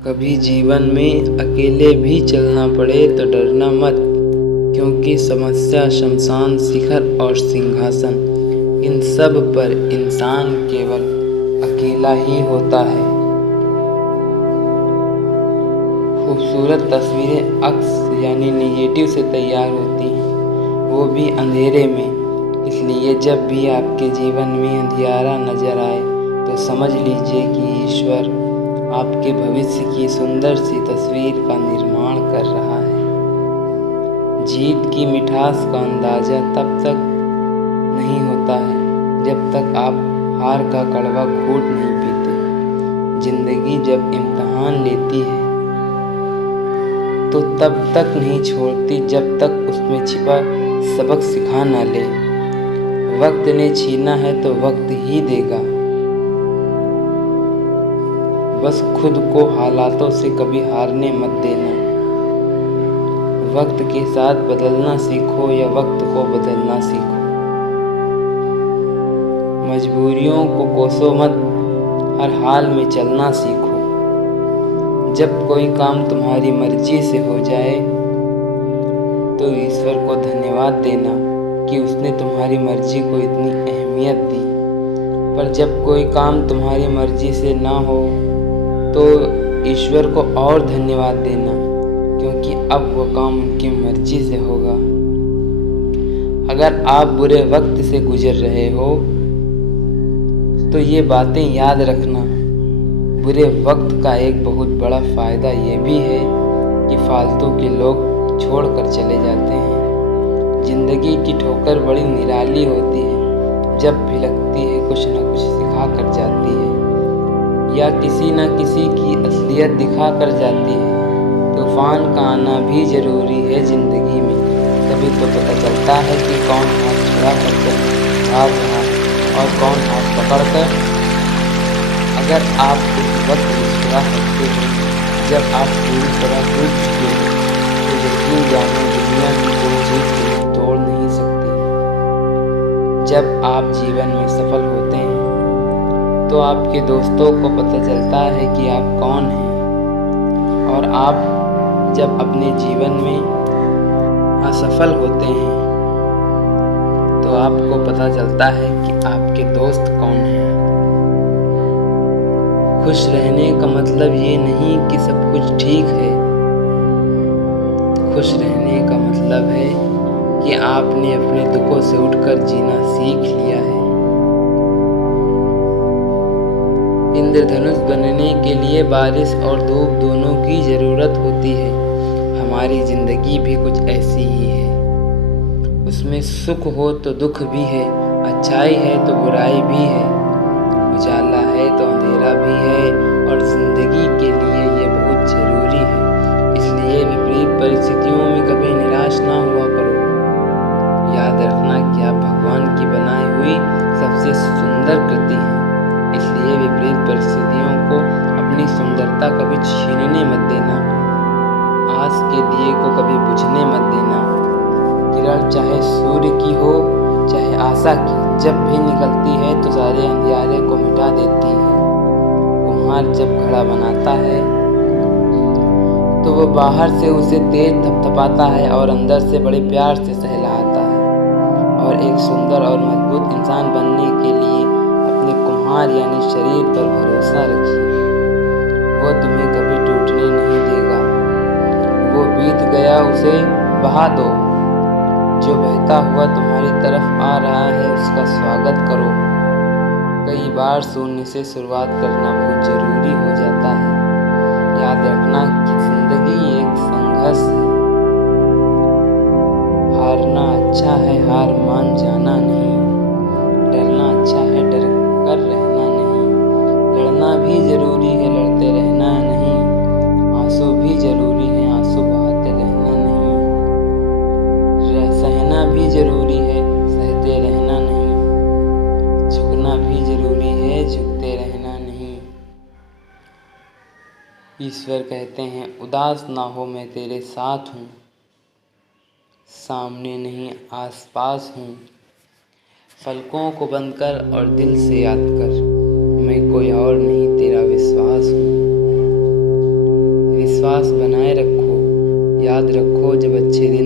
कभी जीवन में अकेले भी चलना पड़े तो डरना मत, क्योंकि समस्या, शमशान, शिखर और सिंहासन, इन सब पर इंसान केवल अकेला ही होता है। खूबसूरत तस्वीरें अक्स यानी नेगेटिव से तैयार होती हैं, वो भी अंधेरे में। इसलिए जब भी आपके जीवन में अंधियारा नजर आए तो समझ लीजिए कि ईश्वर आपके भविष्य की सुंदर सी तस्वीर का निर्माण कर रहा है। जीत की मिठास का अंदाज़ा तब तक नहीं होता है जब तक आप हार का कड़वा घूंट नहीं पीते। जिंदगी जब इम्तिहान लेती है तो तब तक नहीं छोड़ती जब तक उसमें छिपा सबक सिखा ना ले। वक्त ने छीना है तो वक्त ही देगा। बस खुद को हालातों से कभी हारने मत देना। वक्त के साथ बदलना सीखो या वक्त को बदलना सीखो। मजबूरियों को कोसो मत, हर हाल में चलना सीखो। जब कोई काम तुम्हारी मर्जी से हो जाए तो ईश्वर को धन्यवाद देना कि उसने तुम्हारी मर्जी को इतनी अहमियत दी। पर जब कोई काम तुम्हारी मर्जी से ना हो तो ईश्वर को और धन्यवाद देना, क्योंकि अब वो काम उनकी मर्जी से होगा। अगर आप बुरे वक्त से गुजर रहे हो तो ये बातें याद रखना। बुरे वक्त का एक बहुत बड़ा फ़ायदा ये भी है कि फालतू के लोग छोड़कर चले जाते हैं। ज़िंदगी की ठोकर बड़ी निराली होती है, जब भी लगती है कुछ न कुछ सिखा कर जाती है या किसी न किसी की असलियत दिखा कर जाती है। तूफान का आना भी ज़रूरी है ज़िंदगी में, तभी तो पता चलता है कि कौन हाथ छुड़ा कर भाग रहा और कौन हाथ पकड़ कर। अगर आप उस वक्त मुस्कुरा सकते हो जब आप पूरी तरह टूट चुके हो तो यकीन जानो दुनिया की कोई चीज़ तुम्हें तोड़ नहीं सकती। जब आप जीवन में सफल होते हैं तो आपके दोस्तों को पता चलता है कि आप कौन हैं, और आप जब अपने जीवन में असफल होते हैं तो आपको पता चलता है कि आपके दोस्त कौन हैं। खुश रहने का मतलब ये नहीं कि सब कुछ ठीक है। खुश रहने का मतलब है कि आपने अपने दुखों से उठकर जीना सीख लिया है। इंद्रधनुष बनने के लिए बारिश और धूप दोनों की ज़रूरत होती है। हमारी ज़िंदगी भी कुछ ऐसी ही है। उसमें सुख हो तो दुख भी है, अच्छाई है तो बुराई भी है, उजाला है तो अंधेरा भी है, और ज़िंदगी के लिए ये बहुत ज़रूरी है। इसलिए विपरीत परिस्थितियों में कभी निराश ना हुआ करो। याद रखना कि आप भगवान की बनाई हुई सबसे सुंदर कृति हैं। इसलिए विपरीत परिस्थितियों को अपनी सुंदरता कभी छीनने मत देना। आस के दिए को कभी बुझने मत देना। किरण चाहे सूर्य की हो चाहे आशा की, जब भी निकलती है तो सारे अंधियारे को मिटा देती है। कुम्हार जब घड़ा बनाता है तो वो बाहर से उसे तेज थपथपाता है और अंदर से बड़े प्यार से सहलाता है। और एक सुंदर और मजबूत इंसान बनने के लिए अपने कुम्हार यानी शरीर पर भरोसा रखिए। वो तुम्हें कभी टूटने नहीं देगा। वो बीत गया उसे बहा दो। जो बहता हुआ तुम्हारी तरफ आ रहा है उसका स्वागत करो। कई बार शून्य से शुरुआत करना बहुत ज़रूरी हो जाता है। याद रखना कि ज़िंदगी एक संघर्ष है। हारना अच्छा है, हार मान जाना नहीं। डरना अच्छा है, डर कर रहना नहीं। लड़ना भी ज़रूरी है, लड़ते रहना नहीं। आंसू भी ज़रूरी है, आंसू बहाते रहना नहीं। सहना भी ज़रूरी है, सहते रहना नहीं। झुकना भी ज़रूरी है, झुकते रहना नहीं। ईश्वर कहते हैं, उदास ना हो मैं तेरे साथ हूँ, सामने नहीं आसपास हूँ। पलकों को बंद कर और दिल से याद कर, मैं कोई और नहीं तेरा विश्वास हूँ। विश्वास बनाए रखो। याद रखो, जब अच्छे दिन